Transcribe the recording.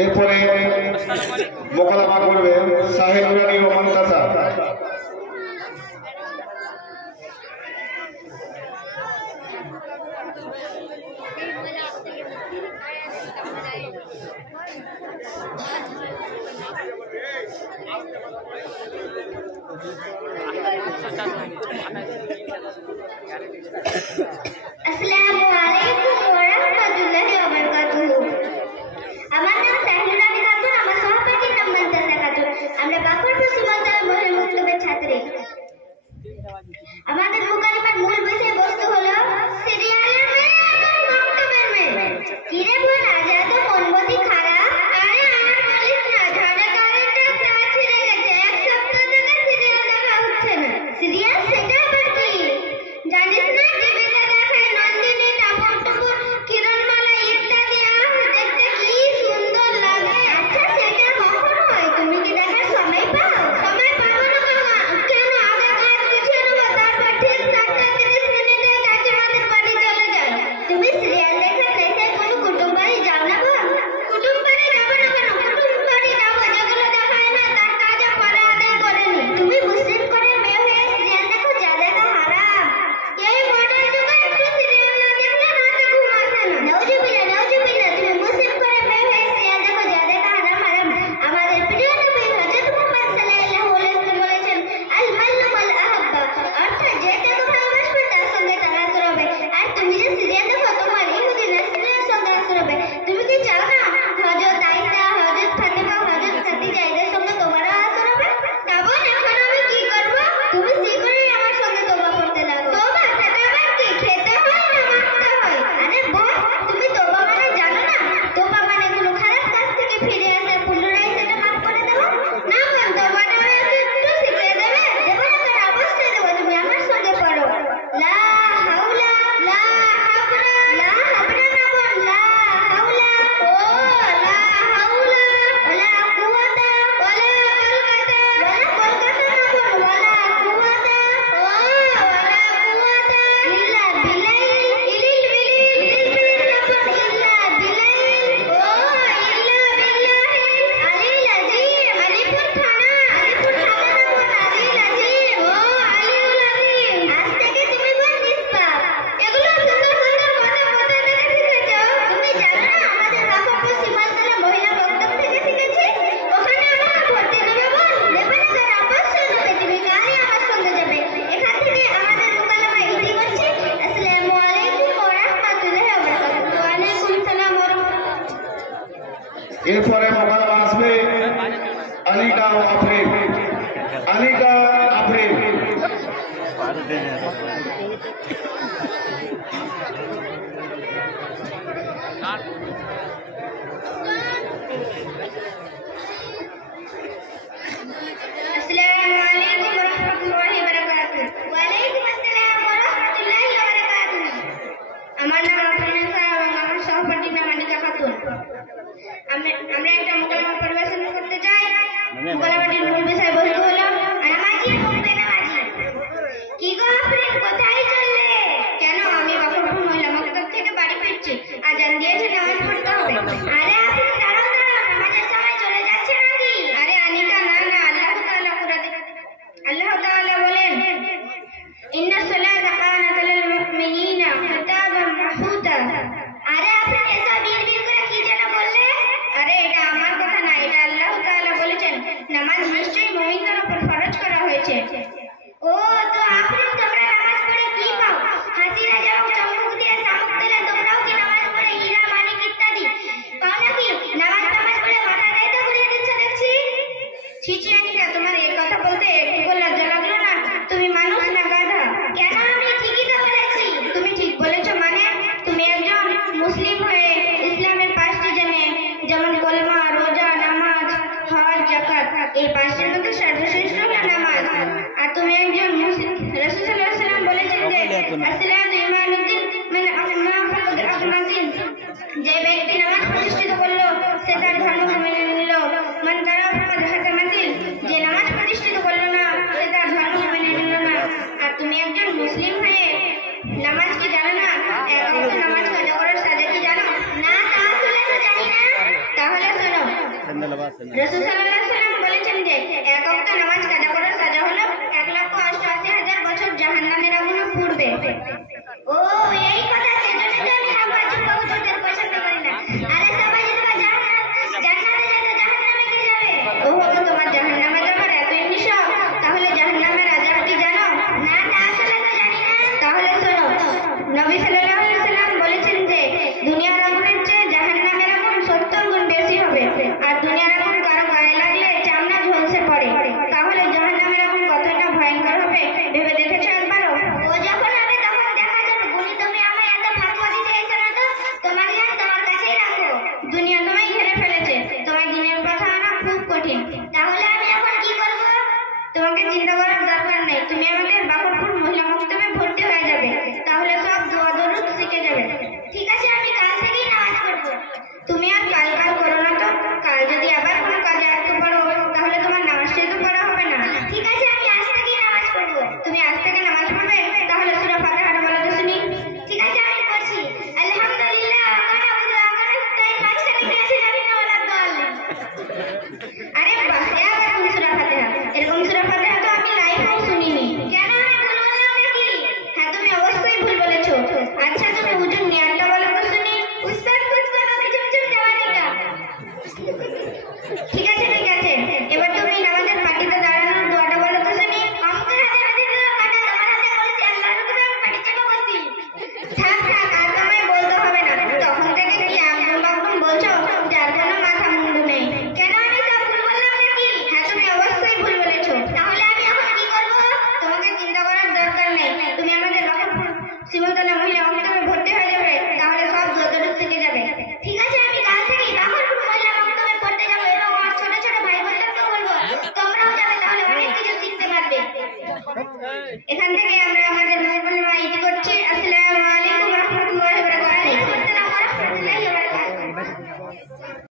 এরপরে মোকালামা করবেন শাহে নুরানী ও মুনতাসা। আসসালামু আলাইকুম ওয়া রাহমাতুল্লাহি ওয়া বারাকাতুহু। আমার নাম সাহিনুর রানী খাতুন, আমার সহপাঠীর নাম মুনতাসা খাতুন। আমরা বাকরপুর সীমান্তর মহিলা মক্তবের ছাত্রী। আমাদের মুকালিমার মূল বিষয়বস্তু হলো সিরিয়ালের মেয়ে এবং মক্তবের মেয়ে। কিরে বোন, আজ এত মনমতি খারাপ? আরে আর বলিস না, ঝড়ে কারেন্টের তার ছিঁড়ে গেছে। এক সপ্তাহ থেকে সিরিয়াল দেখা হচ্ছে না। সিরিয়াল সেটা আবার কি? জানিস না, টিভিতে দেখায় নন্দিনী, টাপুর টুপুর, কিরণমালা ইত্যাদি। দেখতে কি সুন্দর লাগে। আচ্ছা, সেটা কখন হয়? তুমি কি দেখার সময় পাও? সময় পাবো না কেন? আগে কাজ গুছিয়ে নেবো, তারপর ঠিক 7:30 মিনিটে কাকিমাদের বাড়ি চলে যাও। তুমি সিরিয়াল দেখে দেশে কোনো কুটুম বাড়ি যাও না বোন? কুটুম বাড়ি যাবো না কেন? কুটুম বাড়ি যাবো, যেগুলো দেখায় না তার কাজে পরে আদায় করে নি। তুমি মুসলিম করে মেয়ে হয়ে সিরিয়াল দেখো, যা দেখা হারাম। এই মডার্ন যুগে একটু সিরিয়াল না দেখলে রাতে ঘুম আসে না। নাউজুবিল্লাহ, নাউজুবিল্লাহ। তুমি মুসলিম করে মেয়ে হয়ে সিরিয়াল দেখো, যা দেখা হারাম হারাম। আমাদের প্রিয় নবী হযরত মুহাম্মদ সাল্লাল্লাহু আলাইহি ওয়াসাল্লাম বলেছেন, আল মাল্লু মাল আহাব্বা, অর্থাৎ যে তাকে ভালোবাসবে তার সঙ্গে তার আসর হবে। আর তুমি যে সিরিয়াল দেখো, তোমার ইহুদি নাসরানীর সঙ্গে আসর হবে। তুমি কি চাও না হযরত আয়েশা, হযরত ফাতিমা, হযরত খাদিজা এদের সঙ্গে তোমারও আসর হবে? তা বোন, এখন আমি কি করব? তুমি শীঘ্রই আমার সঙ্গে তওবা করতে লাগো। তওবা সেটা আবার কি? খেতে হয় না মাখতে হয়? আরে বোন, তুমি তওবা মানে জানো না? তওবা মানে কোনো খারাপ কাজ থেকে ফিরে আসা, পুনরায় সেটা মাফ করে দেওয়া। না বোন, তওবাটা আমাকে একটু শিখিয়ে দেবে? দেবো না কেন? অবশ্যই দেবো। তুমি আমার সঙ্গে পড়ো। লা হাওলা, লা হাবরা, লা হাবরা না বোন, লা হাওলা। ও লা হাওলা ওয়ালা কুওয়াতা ওয়ালা কলকাতা, ওয়ালা কলকাতা না বোন, ওয়ালা কুওয়াতা। ও ওয়ালা কুওয়াতা ইল্লা বিল্লাহি, ইলিল বিলিল, ইলিল বিলিল না বোন, ইল্লা বিল্লাহি। ও ইল্লা বিল্লাহি আলিল আযীম, আলিপুর থানা, আলিপুর থানা না বোন, আলিল আযীম। ও আলিউল আযীম। আজ থেকে তুমি বোন নিষ্পাপ। এগুলো সুন্দর সুন্দর কথা কোথা থেকে শিখেছো? তুমি জানো না, আমাদের বাকরপুর সীমান্তরে মহিলা মক্তব থেকে শিখেছি। ওখানে আমাকে ভর্তি দেবে বোন? দেবে না কেন? অবশ্যই দেবে। তুমি কালই আমার সঙ্গে যাবে। এখান থেকে আমাদের মুকালামা ইতি করছি। আসসালামু আলাইকুম ওয়া রাহমাতুল্লাহি ওয়া বারাকাতুহু। ওয়া আলাইকুম আসসালাম ওয়া রাহমাতুল্লাহ। এরপরে মোকালামা আসবে আলিকা আফরিন। আলিকা আফরিন। আসসালামু আলাইকুম ওয়া রাহমাতুল্লাহি ওয়া বারাকাতুহু। ওয়া আলাইকুম আসসালাম ওয়া রাহমাতুল্লাহি ওয়া বারাকাতুহু। আমার নাম আফরিন সারা এবং আমার সহপাঠীর নাম আনিকা খাতুন। আমরা একটা মুকালামা পরিবেশন করতে চাই। মুকালামাটির মূল বিষয়বস্তু হলো নামাজি এবং বেনামাজি। কি গো আফরিন, কোথায় চললে? কেন? আমি বাকরপুর মহিলা মক্তব থেকে বাড়ি ফিরছি। আজান দিয়েছে, নামাজ পড়তে হবে। আরে আফরিন, দাঁড়াও দাঁড়াও, নামাজের সময় চলে যাচ্ছে নাকি? আরে আনিকা, না না, আল্লাহ তাআলা বলেন, ইন্নাস সালাতা কানাত লিল মুমিনিনা কিতাবান মাহফুজা। আরে আপনি এসব বিড়বিড় করে কি যেন বললে? আরে এটা আমার কথা না, এটা আল্লাহ তাআলা বলেছেন, নামাজ নিশ্চয়ই মুমিনদের উপর ফরজ করা হয়েছে। ও তো আপনি, তোমরা নামাজ পড়ে কি পাও? হাসিনা যেমন চমক দিয়ে শামুক দিলে, তোমরাও কি নামাজ পড়ে হীরা মানিক ইত্যাদি পাও নাকি? নামাজ পড়ে মাথাটাই তো ঘুরিয়ে দিচ্ছে দেখছি। ছি ছি আনিকা, তোমার এই কথা বলতে একটু লজ্জা লাগলো না? তুমি মানুষ না গাধা? কেন? আমি ঠিকই তো বলেছি। তুমি ঠিক বলেছো মানে? তুমি একজন মুসলিম হয়ে ইসলামের 5টি যেমন কলেমা, রোজা, নামাজ, হজ, যাকাত, এই 5টির মধ্যে সর্বশ্রেষ্ঠ হলো নামাজ। আর তুমি একজন মুসলিম। রাসূল সাল্লাল্লাহু আলাইহি ওয়াসাল্লাম বলেছেন যে আসসালাতু ইমানুদ্দিন মান আহমা ফাকাদ আহমাদিন। যে ব্যক্তি নামাজ প্রতিষ্ঠিত করলো সে তার ধর্ম মেনে নিল। মান তারা ফাকাদ হাতামাদিন। যে নামাজ প্রতিষ্ঠিত করলো না সে তার ধর্ম মেনে নিল না। আর তুমি একজন মুসলিম হয়ে নামাজ কি জানো না? এক ওয়াক্ত নামাজ কাজা করার সাজা কি জানো না? তা আসলে তো জানি না। তাহলে শোনো, রাসূল সাল্লাল্লাহু আলাইহি ওয়াসাল্লাম বলেছেন যে এক ওয়াক্ত নামাজ কাজা করার সাজা হলো 1,88,000 বছর জাহান্নামের আগুনে পুড়বে। ও এই কথা, সেজন্য তো আমি নামাজের বহুদের পছন্দ করি না। আরে সবাই যদি জান্নাতে যেত, জাহান্নামে কি যাবে? ও তোমার জাহান্নামে যাবে। দুনিয়া তোমায় ঘিরে ফেলেছে, তোমায় দিনের পথে আনা খুব কঠিন। তাহলে আমি এখন কি করব? তোমাকে চিন্তা করার দরকার নেই, তুমি আমাদের বাকরপুর মহিলা মক্তবে ভর্তি হয়ে যাবে, তাহলে সব দোয়া দরুদ শিখে যাবে। ঠিক আছে, আমি কাল থেকেই নামাজ পড়ব। তুমি আর কাল করো না তো, কাল যদি আবার কোনো কাজে আটকে পড়ো তাহলে তোমার নামাজটাই তো পড়া হবে না। ঠিক আছে, আমি আজ থেকেই নামাজ পড়ব। তুমি আজ থেকে নামাজ পড়বে? তাহলে সূরা ফাতিহাটা বলো তো শুনি। ঠিক আছে, আমি পড়ছি। আলহামদুলিল্লাহ মাঝখানে কি আছে জানি না, ওলা দালিন। আরে বাহ, আবার কোন সূরা ফাতিহা? এরকম সূরা ফাতিহা তো আমি লাইফেও শুনিনি। কেন, আমি ভুল বললাম নাকি? হ্যাঁ, তুমি অবশ্যই ভুল বলেছো। আচ্ছা, তুমি হুজুর নিয়াতটা বলো তো শুনি। উস্তাদ কুস্তাদ আমি চুমচুম জওয়ানিকা। ঠিক আছে, এবার তুমি নামাজের পাটিতে দাঁড়ানোর দোয়াটা বলো তো শুনি। আমাদের হাতে হাতে দিল কাটা, তোমার হাতে বলছি আল্লাহর উপরে আমি পাটি চেপে বসি। থাক আর তোমায় বলতে হবে না, তখন থেকে কি একদম বাকদম বলছো যার কোনো মাথা মুন্ডু নেই। কেন, আমি সব ভুল বললাম নাকি? হ্যাঁ, তুমি অবশ্যই ভুল বলেছো। তাহলে আমি এখন কি করব? তোমাকে চিন্তা করার দরকার নেই, তুমি আমাদের বাকরপুর শিমুলতলা মহিলা মক্তবে ভর্তি হয়ে যাবে, তাহলে সব যতটুকু শিখে যাবে। ঠিক আছে, আমি কাল থেকেই বাকরপুর মহিলা মক্তবে পড়তে যাবো এবং আমার ছোট ছোট ভাই বোনদেরকেও বলবো তোমরাও যাবে, তাহলে অনেক কিছু শিখতে পারবে। এখান থেকে আমরা আমাদের মহকুমা ইতি করছি। আসসালামু আলাইকুম রহমতুল্লাহি ওয়া বারাকাতুহু।